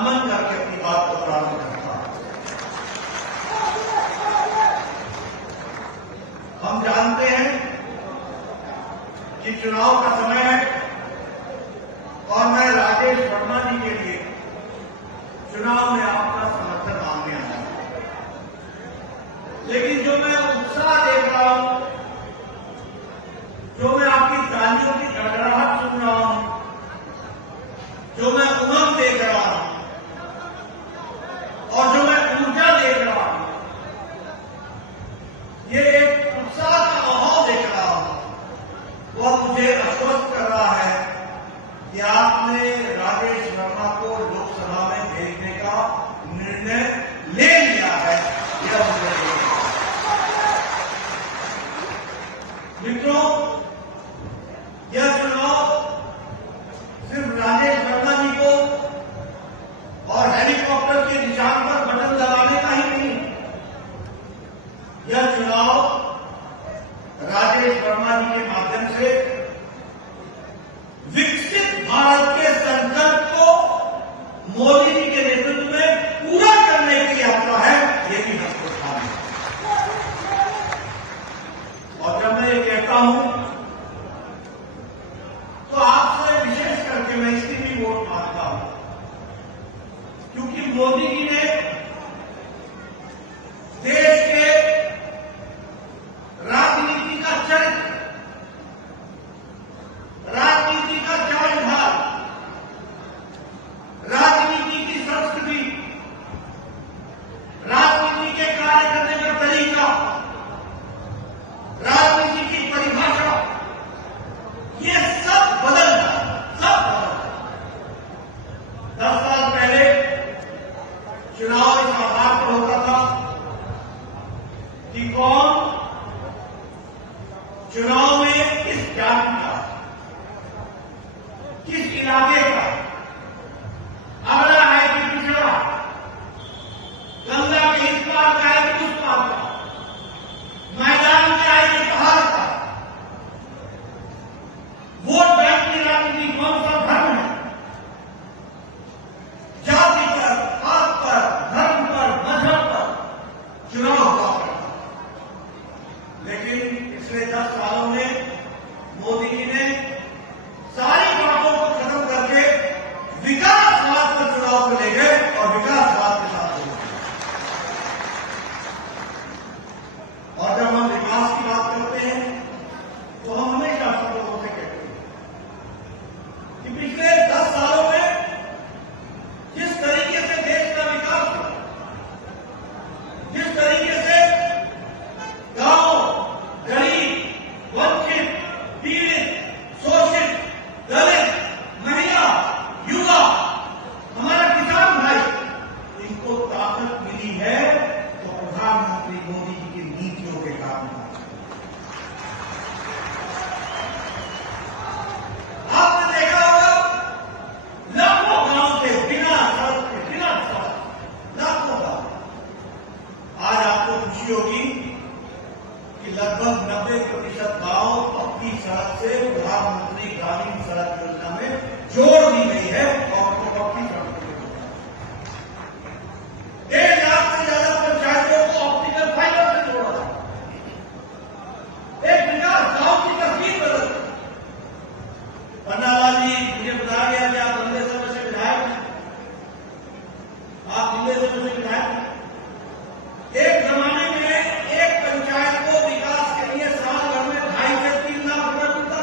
नमन करके अपनी बात को प्रारंभ करता हूं। हम जानते हैं कि चुनाव का समय है और मैं राजेश वर्मा जी के लिए चुनाव में आपका समर्थन मांगने आया हूं। लेकिन जो मैं उत्साह देख रहा हूं, जो मैं आपकी तालियों की गड़गड़ाहट सुन रहा हूं, जो मैं उमंग देख रहा हूं और जो मैं ऊर्जा देख रहा हूं, ये एक उत्साह का माहौल देख रहा हूं, वह मुझे आश्वस्त कर रहा है कि आपने राजेश वर्मा को लोकसभा में भेजने का निर्णय ले लिया है। यह मुझे मित्रों, यह चुनाव सिर्फ राजेश वर्मा जी को और हेलीकॉप्टर के निशान पर बटन दबाने का ही नहीं, यह चुनाव राजेश वर्मा जी के माध्यम से विकसित भारत के संकल्प को मोदी जी के नेतृत्व में पूरा करने की यात्रा है। ये भी महत्वपूर्ण है। और जब मैं ये कहता हूं तो आपसे विशेष करके मैं इसकी भी वोट मांगता हूं, क्योंकि मोदी जी ने देश के राजनीति का चरित्र, राजनीति का चालढाल, राजनीति की संस्कृति, राजनीति के कार्य करने का तरीका, राजनीति की परिभाषा, ये सब बदल रहा है, सब बदल रहा है। 10 साल पहले चुनाव इस आधार पर होता था कि कौन चुनाव में किस जाति का, किस इलाके का, अगला है कि पिछड़ा, गंगा के इस पार का है कि उस पार का, मैदान में आए कि पहाड़ का, वोट बैंक की राजनीति कौन सा धर्म है, जाति पर, पात पर, धर्म पर, मजहब पर चुनाव हुआ करता। लेकिन पिछले 10 सालों में मोदी जी ने सारी बातों को खत्म करके विकासवाद पर चुनाव को ले गए और विकासवाद के साथ हो गए। और जब हम विकास की बात करते हैं तो हम हमेशा सब लोगों से कहते हैं कि पिछले 10 सालों में जिस तरीके से देश का विकास हुआ, जिस तरीके से गांव, गरीब, वंचित, पीड़ित, शोषित, दलित, महिला, युवा, हमारा किसान भाई, इनको ताकत मिली है तो प्रधानमंत्री मोदी जी की नीतियों के कारण। आपने देखा होगा लाखों गांव थे बिना सड़क के, बिना सड़क, लाखों गांव। आज आपको खुशी होगी कि लगभग 90% गांव पक्की सड़क से प्रधानमंत्री ग्रामीण सड़क योजना में जोड़ दी गई है और उनको पक्की सड़क दी गई है। 1.5 लाख से ज्यादा पंचायतों को ऑप्टिकल फाइबर से जोड़ा है। एक विकास गांव की तस्वीर बदल गई। पन्नालाल जी, मुझे बताया गया कि आप लंबे समय से विधायक हैं, आप लंबे समय से विधायक हैं। एक जमाने में एक पंचायत को विकास के लिए साल भर में 2.5 से 3 लाख रुपए मिलता।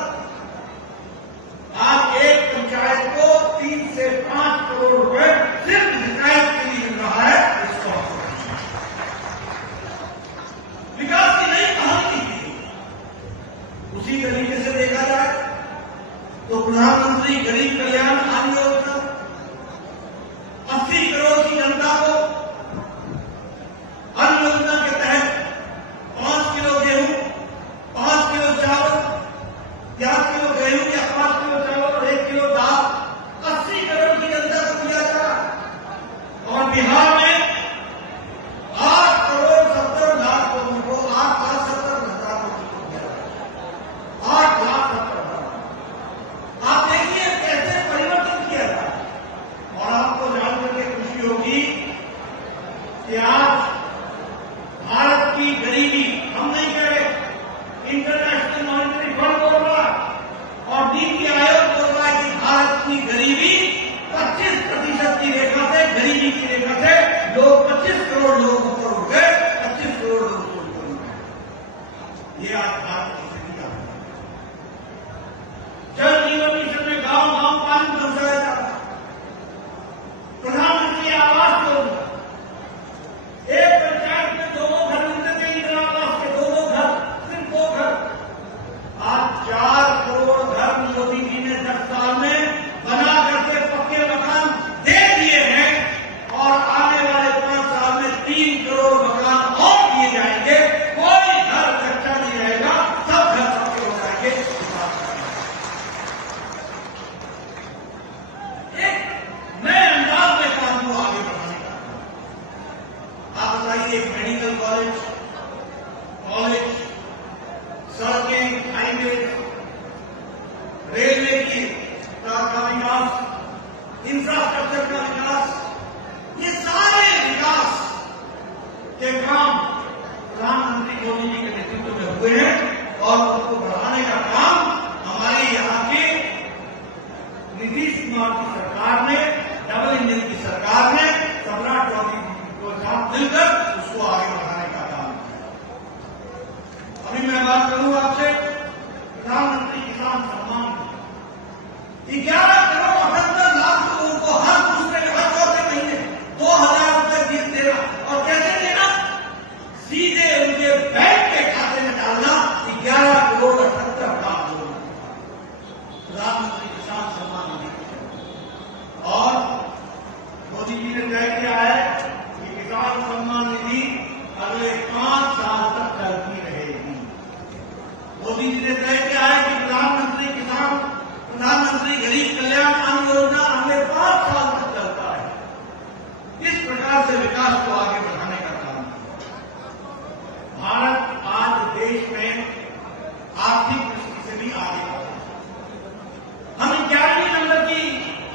आज एक पंचायत को 3 से 5 करोड़ रुपए सिर्फ विकास के लिए मिल रहा है। इसको विकास की नई कहानी थी। उसी तरीके से देखा जाए तो प्रधानमंत्री गरीब कल्याण अन्न योजना 80 करोड़ की जनता को अन्न योजना के तहत 5 किलो गेहूं, 5 किलो चावल, 5 किलो गेहूं या 5 किलो चावल और 1 किलो दाल 80 करोड़ की जनता को दिया जा रहा है। और बिहार में 8 करोड़ 70 लाख लोगों को, 8,70,000 लोगों को दिया जा रहा है। 8,70,000। आप देखिए कैसे परिवर्तन किया नीतीश कुमार की सरकार ने, डबल इंजन की सरकार ने सम्राट चौधरी को साथ मिलकर उसको आगे बढ़ाने का काम किया। अभी मैं बात करूंगा आपसे प्रधानमंत्री किसान सम्मान 11 करोड़ 78 लाख लोगों को हर दूसरे हर चौथे महीने 2000 रुपए फीस देना, और कैसे देना? सीधे उनके बैंक के खाते में डालना। 11 करोड़ 78 लाख लोगों प्रधानमंत्री किसान सम्मान निधि। और मोदी जी ने तय किया है कि किसान सम्मान निधि अगले 5 साल तक चलती रहेगी। मोदी जी ने तय किया है कि प्रधानमंत्री गरीब कल्याण अन्न योजना अगले 5 साल तक चलता है। इस प्रकार से विकास को आगे बढ़ाने का काम किया। भारत आज देश में आर्थिक दृष्टि से भी आगे बढ़ा है। हम 11वें नंबर की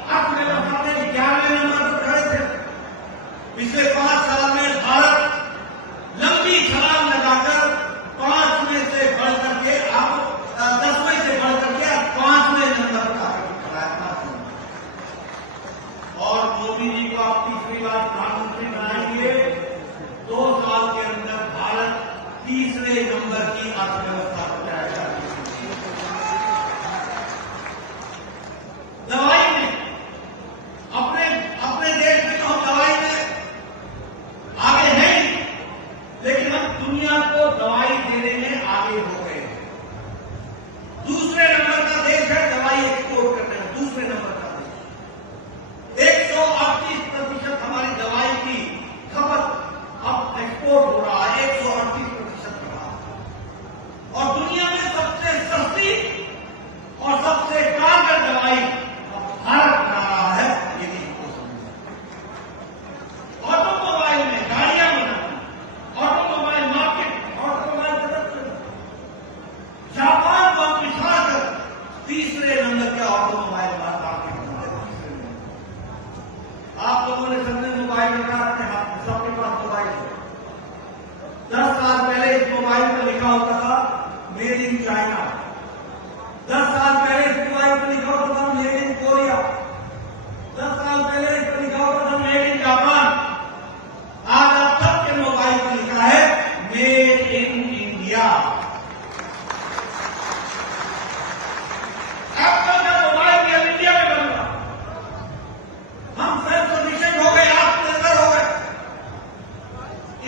अर्थव्यवस्था में 11वें नंबर पर खड़े थे। पिछले 5 साल में भारत लंबी छलांग लगाकर 5 में से बढ़ करके अब 10वें से बढ़ करके अब 5वें नंबर पर आगे खड़ा है। और मोदी जी को आप तीसरी बार प्रधानमंत्री बनाएंगे, 2 साल के अंदर भारत 3रे नंबर की अर्थव्यवस्था पर जाएगा। दवाई में अपने देश में तो हम दवाई में आगे हैं, लेकिन हम दुनिया को दवाई देने में आगे हो गए। दूसरे नंबर का देश है दवाई एक्सपोर्ट करने में, दूसरे नंबर का देश। 138% हमारी दवाई की खपत अब एक्सपोर्ट हो रहा है, 138% रहा। और दुनिया में सबसे सस्ती और सबसे कारगर दवाई भारत बना रहा है। ये नहीं को समझना। ऑटोमोबाइल में गाड़ियां बनाना, ऑटोमोबाइल मार्केट, ऑटोमोबाइल जगत में जापान को पिछाकर 3रे नंबर के ऑटोमोबाइल मार्केट बना है। आप लोगों ने सबने मोबाइल रखा अपने हाथ में, सबके पास मोबाइल है। 10 साल पहले इस मोबाइल पर लिखा होता था मेड इन चाइना। 10 साल पहले इस मोबाइल पर लिखा होता था मेड इन कोरिया। 10 साल पहले इस पर लिखा होता था मेड इन जापान। आज आप सबके मोबाइल पर लिखा है मेड इन इंडिया। एप्पल का मोबाइल भी अब इंडिया में बन रहा। हम सेल्फ सफिशिएंट हो गए, आत्मनिर्भर हो गए।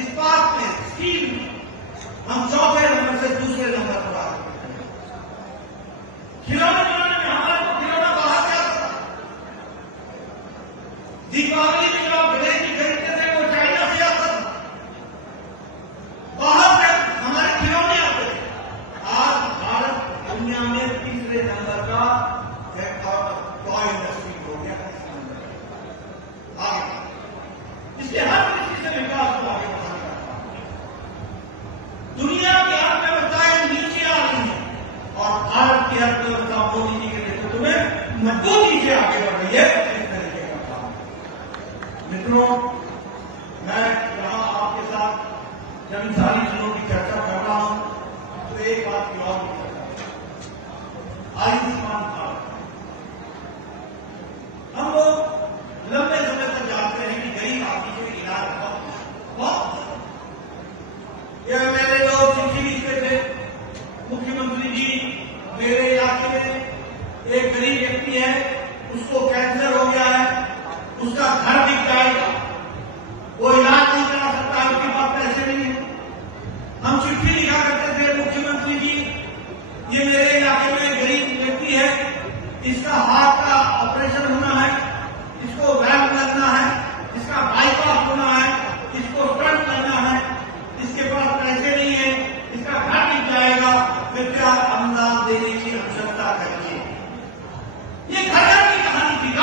इस बात में स्टील में हम 4थे नंबर से 2रे नंबर पर आ गए। खिलौने बनाने में हमारे को खिलौना बाहर से आता था। दीपावली में जो गणेश जी खरीदते थे वो चाइना से आता था। बाहर से हमारे खिलौने आते थे। आज भारत दुनिया में 3रे नंबर का टॉय इंडस्ट्री हो गया। आगे इसके हर दृष्टि से विकास को आगे बढ़ाने का काम। दुनिया की अर्थव्यवस्थाएं नीचे आ रही है और भारत की अर्थव्यवस्था मोदी जी के नेतृत्व में मजबूती से आगे बढ़ रही है। इस तरीके का काम। मित्रों, मैं यहां आपके साथ जब इन सारी चीजों की चर्चा कर रहा हूं तो एक बात की और भी चर्चा। आयुष्मान भारत हम लोग लंबे समय तक जानते हैं कि गरीब आदमी के इलाज बहुत ये मेरे लोग चिट्ठी लिखते थे, मुख्यमंत्री जी मेरे इलाके में एक गरीब व्यक्ति है, उसको कैंसर हो गया है, उसका घर बिक जाएगा, वो इलाज नहीं करा सकता, उसके पास पैसे नहीं है। हम चिट्ठी लिखा करते थे, मुख्यमंत्री जी ये मेरे इलाके में गरीब व्यक्ति है, इसका हार्ट का ऑपरेशन होना है, इसको वैल्व लगना है, इसका बाईपास होना है, इसको स्टंट करना है, इसके पास पैसे नहीं है, इसका घर बिक जाएगा, कृपया अनुदान देने की आवश्यकता करिए। ये घर की कहानी थी।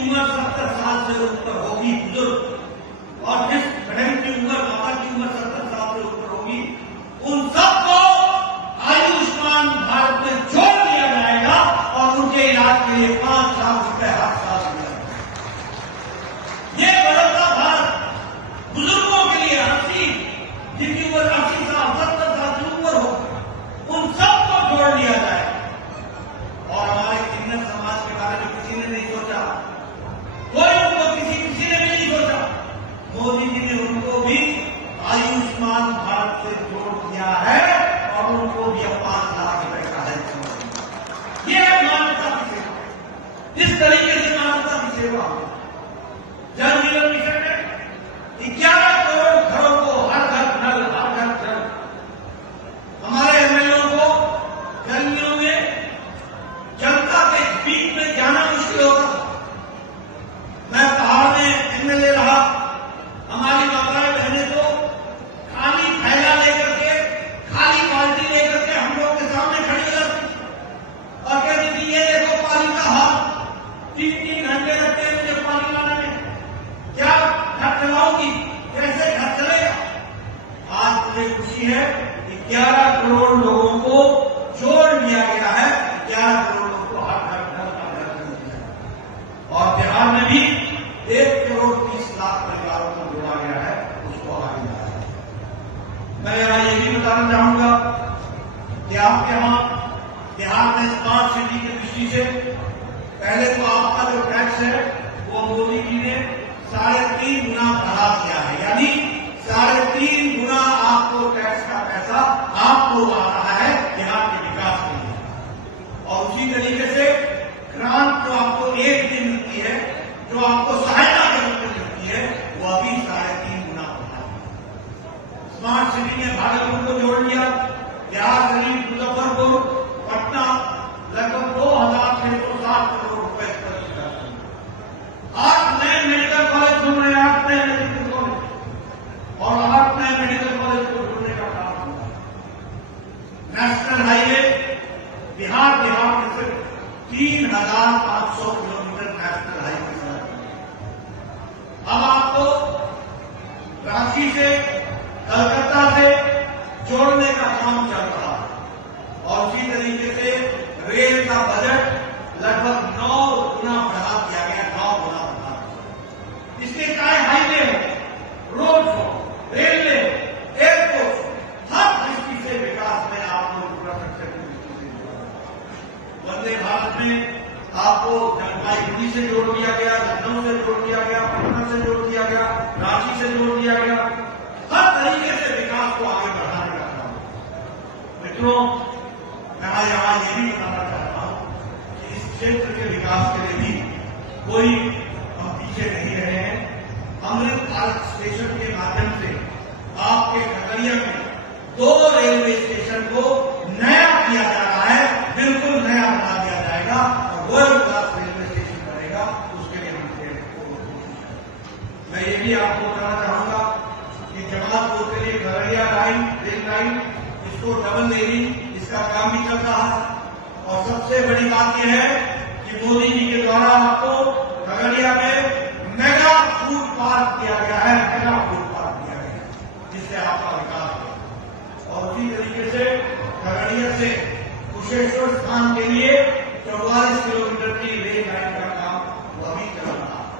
उम्र 70 साल से ऊपर होगी बुजुर्ग, और जिस बहन की उम्र, माता की उम्र 70 साल से ऊपर होगी, उन सबको आयुष्मान भारत में जोड़ दिया जाएगा और उनके इलाज के लिए 5 लाख रुपए हर साल दिया जाएगा। ये बदलता भारत बुजुर्गों के लिए 80, जिनकी उम्र 80 साल 70 साल से ऊपर हो, उन सबको जोड़ लिया जाए। और हमारे किन्नर समाज के बारे में किसी ने नहीं सोचा, कोई उनको किसी ने भी नहीं सोचा। मोदी जी ने उनको भी आयुष्मान भारत से जोड़ दिया है और उनको भी 5 लाख रुपए का है। ये है मानवता की सेवा। इस तरीके से मानवता की सेवा हो। जल जीवन मिशन में 11 करोड़ घरों को हर घर नल, हर घर जल। हमारे एमएलए को गर्मियों में जनता के बीच में जाना मुश्किल होता था। मैं पहाड़ में एमएलए रहा, हमारी माताएं बहनें तो खाली थैला लेकर के, खाली बाल्टी लेकर के हम लोग के सामने खड़ी हो जाती और कहती थी, ये देखो पानी का हाल, 3-3 घंटे लगते हैं मुझे पानी लाने में, क्या घर चलाऊंगी, कैसे घर चलेगा। आज मुझे खुशी है कि 11 करोड़ लोगों को जोड़ लिया गया है, 11 करोड़ लोगों को हर घर मिल गया। और बिहार में भी 1 करोड़ 30 लाख परिवारों को जोड़ा गया है, उसको आगे लाया है। मैं यहां ये भी बताना चाहूंगा कि आपके यहां बिहार में स्मार्ट सिटी की दृष्टि से पहले तो आपका जो टैक्स है वो मोदी जी ने 3.5 गुना बढ़ा दिया है, यानी 3.5 गुना आपको टैक्स का पैसा आपको आ रहा है बिहार के विकास के लिए। और उसी तरीके से ग्रांट जो आपको 1 दिन मिलती है, जो आपको सहायता के रूप में मिलती है, वो अभी 3.5 गुना बढ़ा है। स्मार्ट सिटी ने भागलपुर को जोड़ लिया, बिहार शरीफ, मुजफ्फरपुर, पटना लगभग 2,660 करोड़ रुपए खर्च कर रहे हैं। 8 नए मेडिकल कॉलेज खुल रहे हैं, 8 नए मेडिकल कॉलेज और 8 नए मेडिकल कॉलेज को जोड़ने का काम हुआ। नेशनल हाईवे बिहार में सिर्फ 3,500 किलोमीटर नेशनल हाईवे सड़क। अब आपको रांची से, कलकत्ता से जोड़ने का काम चल रहा है। और उसी तरीके से रेल का बजट लगभग 9 गुना बढ़ा दिया गया, 9 गुना बढ़ा दिया। इसके चाहे हाईवे हो, रोड हो, रेलवे हो, एयरपोर्ट, हर दृष्टि से विकास में आपको इंफ्रास्ट्रक्चर की दृष्टि से जोड़ा। वंदे भारत में आपको जलपाईगुड़ी से जोड़ दिया गया, लखनऊ से जोड़ दिया गया, पटना से जोड़ दिया गया, रांची से जोड़ दिया गया। हर तरीके से विकास को आगे बढ़ाने का काम। मित्रों, मैं यहां ये भी बताना चाहता हूं कि इस क्षेत्र के विकास के लिए भी कोई हम पीछे नहीं रहे हैं। अमृत भारत स्टेशन के माध्यम से आपके खगड़िया में 2 रेलवे स्टेशन को नया किया जा रहा है, बिल्कुल नया बना दिया जाएगा और वर्ल्ड क्लास रेलवे स्टेशन बनेगा। उसके लिए हम मैं ये भी आपको बताना चाहूंगा कि जमालपुर के लिए खगड़िया लाइन, रेल लाइन, इसको डबल लेनिंग, इसका काम भी चल रहा है। और सबसे बड़ी बात यह है कि मोदी जी के द्वारा आपको खगड़िया में मेगा फूड पार्क दिया गया है, मेगा फूड पार्क दिया गया है, जिससे आपका विकास हो। और उसी तरीके से खगड़िया से कुशेश्वर स्थान के लिए 44 किलोमीटर की रेल लाइन का काम वो अभी चल रहा है।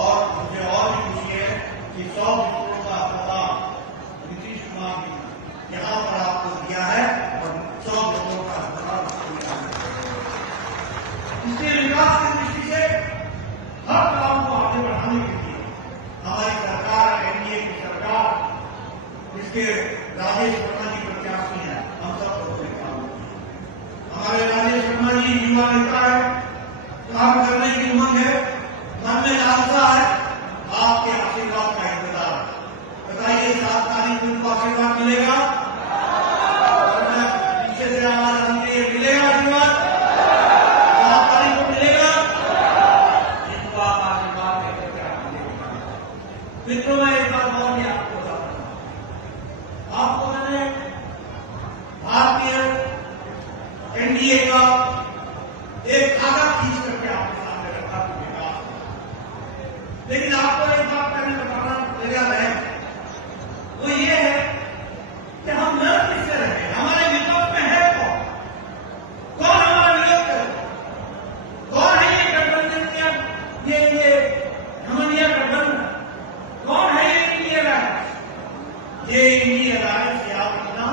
और मुझे और भी खुशी है कि 100 करोड़ का अस्पताल नीतीश कुमार जी यहां पर आपको दिया है और 100 करोड़ का अस्पताल। इसलिए विकास की दृष्टि से हर काम को आगे बढ़ाने के लिए हमारी सरकार, एनडीए की सरकार, इसके राजेश शर्मा जी प्रत्याशी है, हम सब लोग काम किया। हमारे राजेश शर्मा जी युवा नेता है, काम करने की उमंग है, मन में लालसा है, आपके आशीर्वाद का इंतजार। बताइए 7 तारीख को उनको आशीर्वाद मिलेगा? और मैं पीछे से आवाज आती है, मिलेगा आशीर्वाद? 7 तारीख को मिलेगा? इनको आप आशीर्वाद देकर के आप मिलेगा। मित्रों, मैं एक बात और भी आपको बताता हूं। आपको मैंने भारतीय एनडीए का एक कागज खींच करके आपके सामने रखा कि विकास लेकिन आपको एक बात करने बताना लगा है, वो ये है कि हम लड़ किससे रहे, हमारे विपक्ष में है कौन, कौन हमारा विरोध करे, कौन है ये गठबंधन का, ये घमंडिया गठबंधन, कौन है ये इंडिया अलायंस? ये इंडिया अलायंस याद रखना,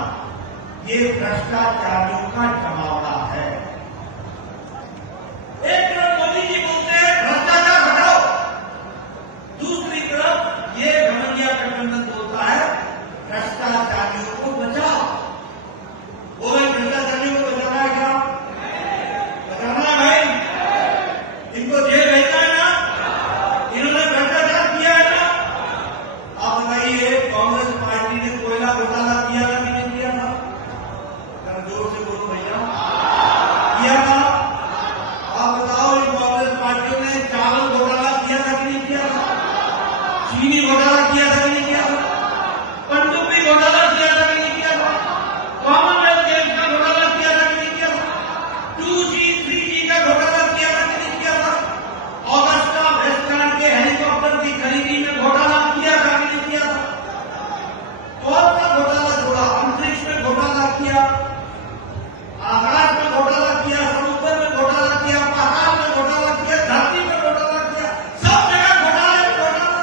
ये भ्रष्टाचारियों का जमावड़ा है। एक तरफ मोदी जी बोलते हैं भ्रष्टाचार हटाओ, दूसरी तरफ ये घमंडिया गठबंधन बोलता है भ्रष्टाचारियों को बचाओ। वो भाई भ्रष्टाचारियों को बचाना है क्या? बचाना है भाई, इनको जेल भेजना है ना, इन्होंने भ्रष्टाचार किया है ना। आप बताइए कांग्रेस पार्टी ने कोयला घोटाला किया था कि नहीं किया था? जोर से बोलो भैया, किया था? आप बताओ इन कांग्रेस पार्टियों ने चावल घोटाला किया था कि नहीं किया था? चीनी घोटाला किया था कि नहीं किया था? पनडुब्बी घोटाला किया था कि नहीं किया था? कॉमनवेल्थ गेम्स का घोटाला किया था कि नहीं किया था? 2G 3G का घोटाला किया था कि नहीं किया था? ऑगस्टा वेस्टलैंड के हेलीकॉप्टर की खरीदी में घोटाला किया था कि नहीं किया था? कौन सा घोटाला छोड़ा? अंतरिक्ष में घोटाला किया, आकाश में घोटाला किया, समुद्र में घोटाला किया, पहाड़ में घोटाला किया, धरती में घोटाला किया, सब जगह घोटाले में घोटाला।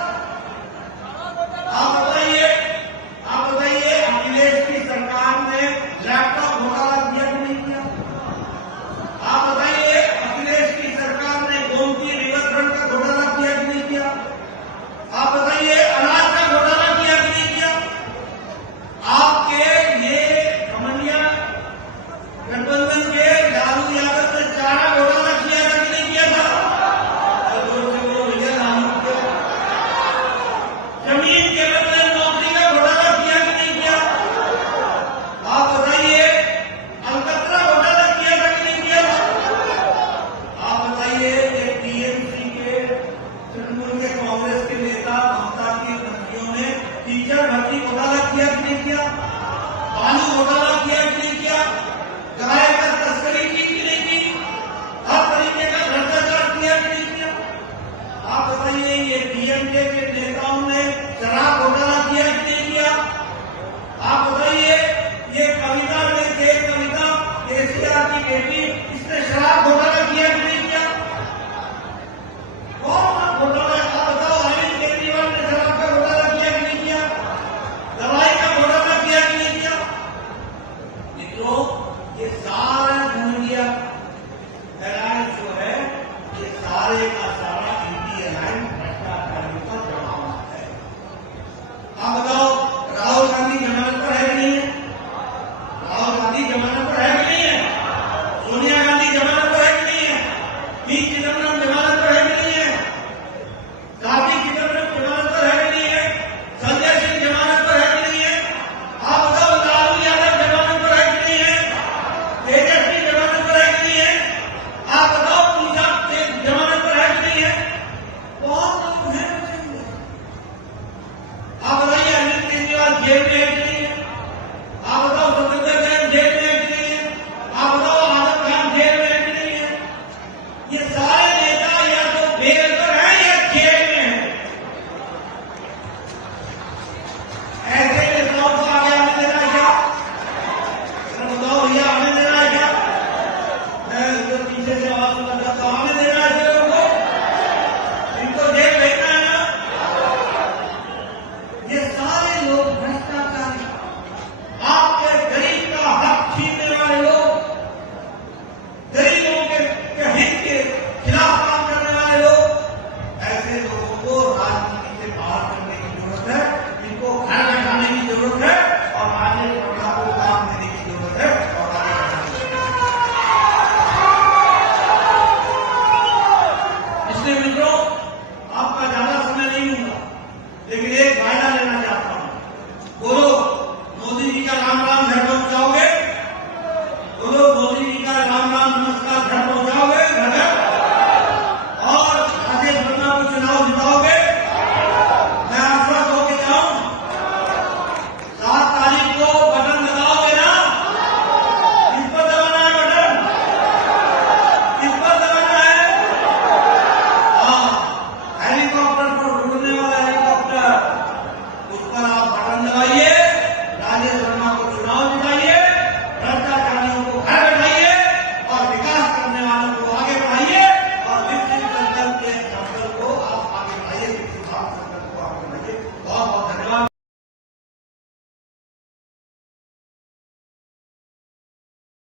आप बताइए अखिलेश की सरकार ने लैपटॉप घोटाला किया कि नहीं किया? आप बताइए अखिलेश की सरकार ने गोमती रिवर फ्रंट का घोटाला किया कि नहीं किया? आप बताइए अनाज का घोटाला किया कि नहीं किया? आपके ये घमंडिया गठबंधन के लालू यादव ने चारा घोटाला किया था कि नहीं किया था? भैया लालू के जमीन के बदले नौकरी का घोटाला किया कि नहीं किया? आप बताइए अलकतरा घोटाला किया था कि नहीं किया था? आप बताइए एक टीएमसी के तृणमूल के कांग्रेस के नेता ममता की मंत्रियों ने टीचर भर्ती घोटाला किया कि नहीं किया? बालू घोटाला किया कि नहीं किया? गाय का तस्करी की कि नहीं की? हर तरीके का भ्रष्टाचार किया कि नहीं किया? आप बताइए ये डीएमके के नेताओं ने शराब घोटाला किया कि नहीं किया? आप बताइए ये कविता में थे, कविता केसीआर की बेटी, इसने शराब घोटाला किया कि नहीं किया? कौन सा घोटाला है? आप बताओ अरविंद केजरीवाल ने शराब का घोटाला किया कि नहीं किया? दवाई का घोटाला किया कि नहीं किया? मित्रों, ये सारा घमंडिया अलायंस जो है, ये सारे का सारा इंडी अलायंस भ्रष्टाचारियों का जमावड़ा है। आप बताओ राहुल गांधी जमानत पर है कि नहीं है? राहुल गांधी जमानत पर है कि नहीं है? सोनिया गांधी जमानत पर है कि नहीं है? पी चिदम्बरम जमानत पर है कि नहीं है? कार्ति चिदम्बरम जमानत पर है कि नहीं है? संजय सिंह जमानत पर है कि नहीं है? आप बताओ लालू यादव जमानत पर है कि नहीं है? तेजस्वी जमानत पर है कि नहीं है? आप बताओ पूजा जमानत पर है कि नहीं है? बहुत लोग हैं। आप बताइए अरविंद केजरीवाल जेल में है कि नहीं है? आप बताओ सत्येंद्र जैन जेल में है कि नहीं है? आप बताओ आजम खान जेल में है कि नहीं है? ये सारे नेता या तो बेल पर है या जेल में है। ऐसे नेताओं को आगे आने देना है क्या? बताओ भैया, आने देना है क्या? मैं उधर पीछे से आवाज सुना था, तो आने देना है ऐसे लोगों को? इनको जेल भेजना है ना? ये सारे लोग भ्रष्टाचारी, आपके गरीब का हक छीनने वाले लोग, गरीबों के हित के खिलाफ काम करने वाले लोग, ऐसे लोगों को राजनीति से बाहर करने की जरूरत है। इनको घर बैठाने की जरूरत है और राजेश प्रभा को काम देने की जरूरत है और आगे बढ़ाने की जरूरत है। इसलिए मित्रों, आपका ज्यादा समय नहीं होगा, लेकिन एक वायदा लेना चाहता हूं। बोलो मोदी जी का राम राम घर पहुंचाओगे? बोलो मोदी जी का राम राम नमस्कार घर पहुंचाओगे घर घर? और राजेश वर्मा को चुनाव जिताओगे? मैं आश्वस्त होके जाऊं, 7 तारीख को बटन दबाओगे ना? किस पर दबाना है बटन? किस पर दबाना है? हाँ, हेलीकॉप्टर पर दबाइए